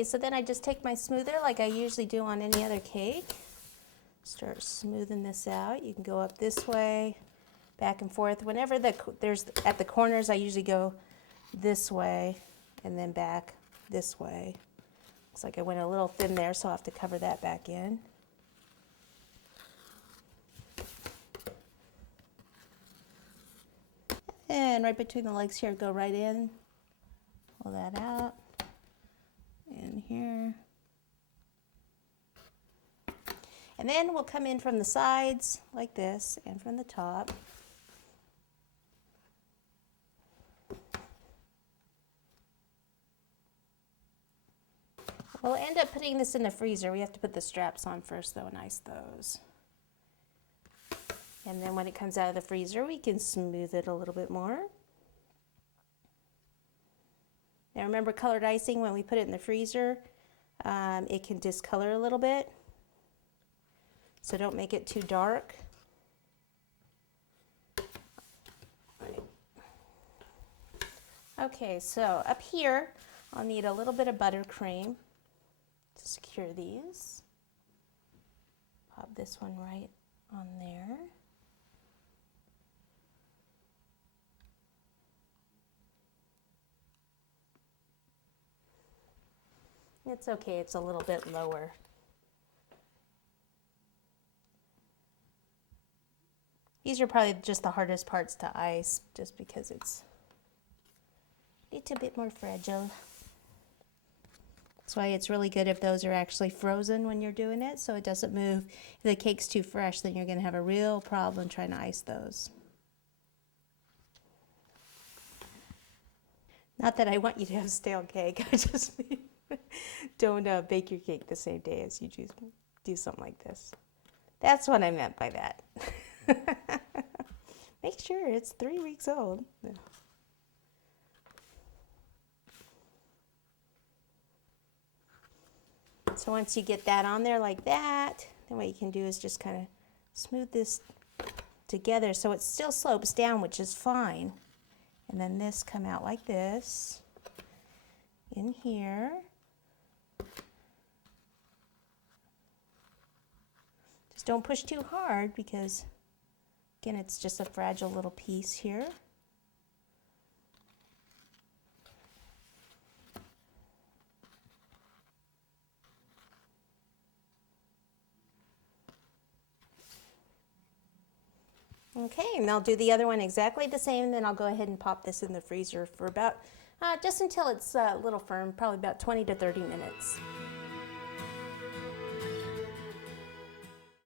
Okay, so then I just take my smoother like I usually do on any other cake. Start smoothing this out. You can go up this way, back and forth. Whenever there's at the corners, I usually go this way and then back this way. Looks like I went a little thin there, so I'll have to cover that back in. And right between the legs here, go right in. Pull that out. In here. And then we'll come in from the sides like this and from the top. We'll end up putting this in the freezer. We have to put the straps on first though and ice those. And then when it comes out of the freezer, we can smooth it a little bit more. Now remember, colored icing, when we put it in the freezer, it can discolor a little bit. So don't make it too dark. Right. Okay, so up here, I'll need a little bit of buttercream to secure these. Pop this one right on there. It's okay, it's a little bit lower. These are probably just the hardest parts to ice, just because it's a little bit more fragile. That's why it's really good if those are actually frozen when you're doing it, so it doesn't move. If the cake's too fresh, then you're going to have a real problem trying to ice those. Not that I want you to have stale cake, I just mean don't bake your cake the same day as you do something like this. That's what I meant by that. Make sure it's 3 weeks old. So once you get that on there like that, then what you can do is just kind of smooth this together so it still slopes down, which is fine. And then this come out like this in here. Just don't push too hard because, again, it's just a fragile little piece here. Okay, and I'll do the other one exactly the same, then I'll go ahead and pop this in the freezer for about, just until it's a little firm, probably about 20 to 30 minutes.